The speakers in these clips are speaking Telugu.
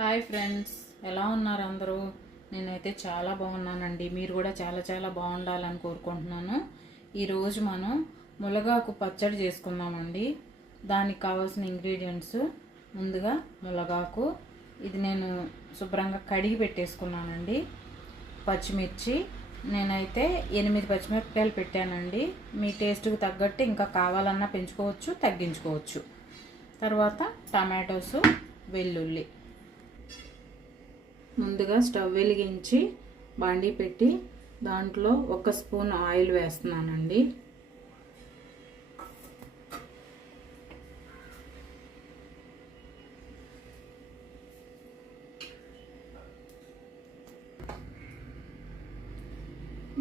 హాయ్ ఫ్రెండ్స్, ఎలా ఉన్నారు అందరూ? నేనైతే చాలా బాగున్నానండి. మీరు కూడా చాలా చాలా బాగుండాలని కోరుకుంటున్నాను. ఈరోజు మనం ములగాకు పచ్చడి చేసుకుందామండి. దానికి కావాల్సిన ఇంగ్రీడియంట్స్, ముందుగా ములగాకు, ఇది నేను శుభ్రంగా కడిగి పెట్టేసుకున్నానండి. పచ్చిమిర్చి, నేనైతే 8 పచ్చిమిరపకాయలు పెట్టానండి. మీ టేస్ట్కి తగ్గట్టు ఇంకా కావాలన్నా పెంచుకోవచ్చు, తగ్గించుకోవచ్చు. తర్వాత టమాటోస్, వెల్లుల్లి. ముందుగా స్టవ్ వెలిగించి బాండీ పెట్టి దాంట్లో 1 స్పూన్ ఆయిల్ వేస్తున్నానండి.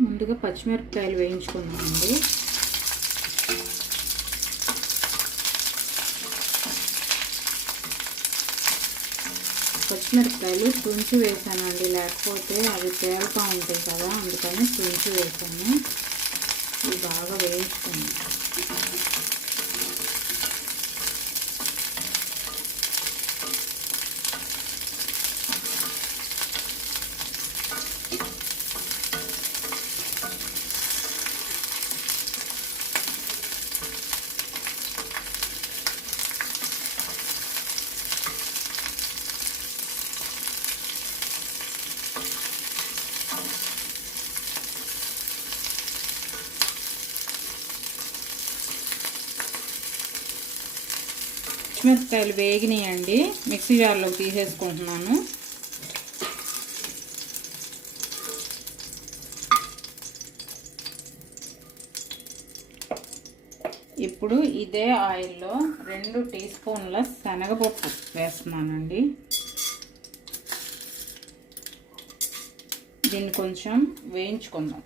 ముందుగా పచ్చిమిరపకాయలు వేయించుకున్నానండి. పచ్చిమిరపకాయలు తుంచి వేసానండి, లేకపోతే అవి తేలుతూ ఉంటాయి కదా, అందుకని తుంచి వేసాను. ఇవి బాగా వేయించుకున్నాను. పచ్చిమిరపకాయలు వేగినాయండి, మిక్సీ జార్లోకి తీసేసుకుంటున్నాను. ఇప్పుడు ఇదే ఆయిల్లో 2 టీ స్పూన్ల శనగపప్పు వేస్తున్నానండి. దీన్ని కొంచెం వేయించుకుందాం.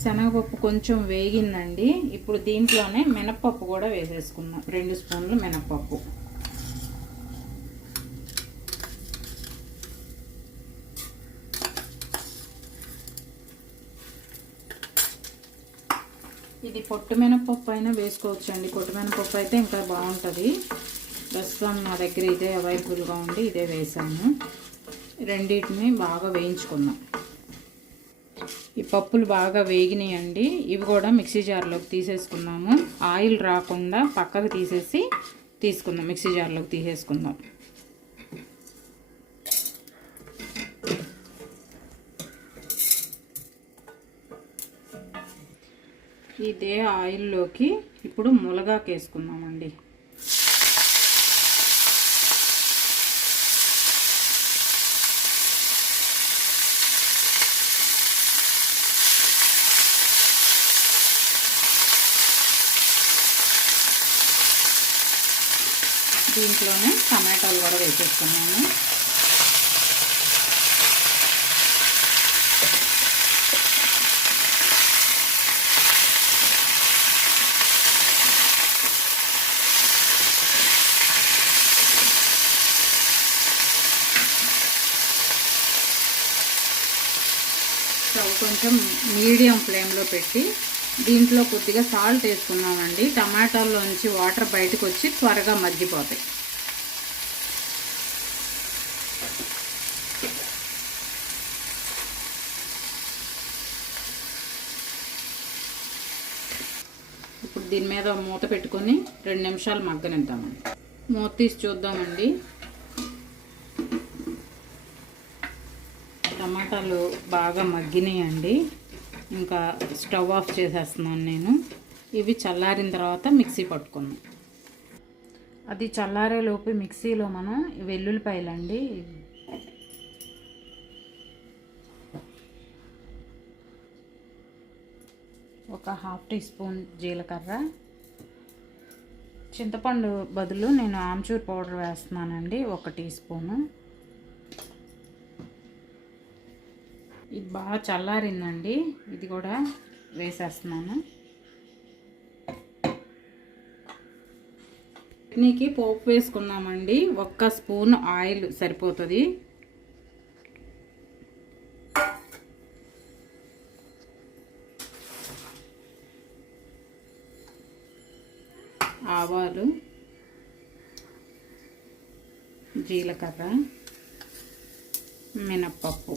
శనగపప్పు కొంచెం వేగిందండి. ఇప్పుడు దీంట్లోనే మినప్పప్పు కూడా వేసేసుకుందాం. 2 స్పూన్లు మినప్పప్పు. ఇది పొట్టు మినప్పప్పు అయినా వేసుకోవచ్చండి. పొట్టు మినప్పప్పు అయితే ఇంకా బాగుంటుంది. ప్రస్తుతం నా దగ్గర ఇదే అవైలబుల్గా ఉండి ఇదే వేసాను. రెండింటిని బాగా వేయించుకుందాం. ఈ పప్పులు బాగా వేగినాయండి. ఇవి కూడా మిక్సీ జార్లోకి తీసేసుకుందాము. ఆయిల్ రాకుండా పక్కకు తీసేసి తీసుకుందాం, మిక్సీ జార్లోకి తీసేసుకుందాం. ఇదే ఆయిల్లోకి ఇప్పుడు ములగాకు వేసుకుందామండి. దీంట్లోనే టమాటాలు కూడా వేసేసుకున్నాము. స్టవ్ కొంచెం మీడియం ఫ్లేమ్లో పెట్టి దీంట్లో కొద్దిగా సాల్ట్ వేసుకున్నామండి. టమాటాల్లోంచి వాటర్ బయటకు వచ్చి త్వరగా మగ్గిపోతాయి. ఇప్పుడు దీని మీద మూత పెట్టుకొని 2 నిమిషాలు మగ్గనిద్దామండి. మూత తీసి చూద్దామండి. టమాటాలు బాగా మగ్గినాయండి. ఇంకా స్టవ్ ఆఫ్ చేసేస్తున్నాను నేను. ఇవి చల్లారిన తర్వాత మిక్సీ పట్టుకున్నాం. అది చల్లారేలోపు మిక్సీలో మనం వెల్లుల్లిపాయలండి, ఒక 1/2 టీ స్పూన్ జీలకర్ర, చింతపండు బదులు నేను ఆమ్చూర్ పౌడర్ వేస్తున్నానండి, 1 టీ స్పూను. ఇది బాగా చల్లారిందండి, ఇది కూడా వేసేస్తున్నాను. చట్నీకి పోపు వేసుకున్నామండి. 1 స్పూన్ ఆయిల్ సరిపోతుంది. ఆవాలు, జీలకర్ర, మినప్పప్పు,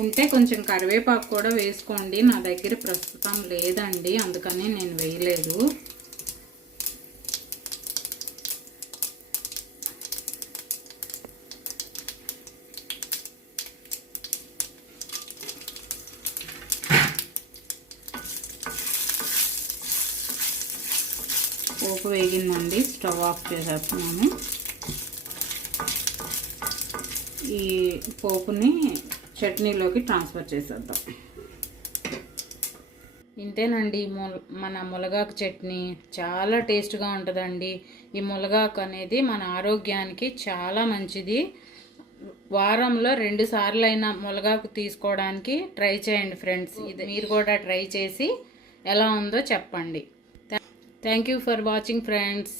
ఉంటే కొంచెం కరివేపాకు కూడా వేసుకోండి. నా దగ్గర ప్రస్తుతం లేదండి, అందుకని నేను వేయలేదు. పోపు వేగిందండి, స్టవ్ ఆఫ్ చేసేస్తున్నాను. ఈ పోపుని చట్నీలోకి ట్రాన్స్ఫర్ చేసేద్దాం. ఇంతేనండి మన మునగాకు చట్నీ చాలా టేస్ట్గా ఉంటుందండి. ఈ మునగాకు అనేది మన ఆరోగ్యానికి చాలా మంచిది. వారంలో 2 సార్లైనా మునగాకు తీసుకోవడానికి ట్రై చేయండి ఫ్రెండ్స్. ఇది మీరు కూడా ట్రై చేసి ఎలా ఉందో చెప్పండి. Thank you for watching friends.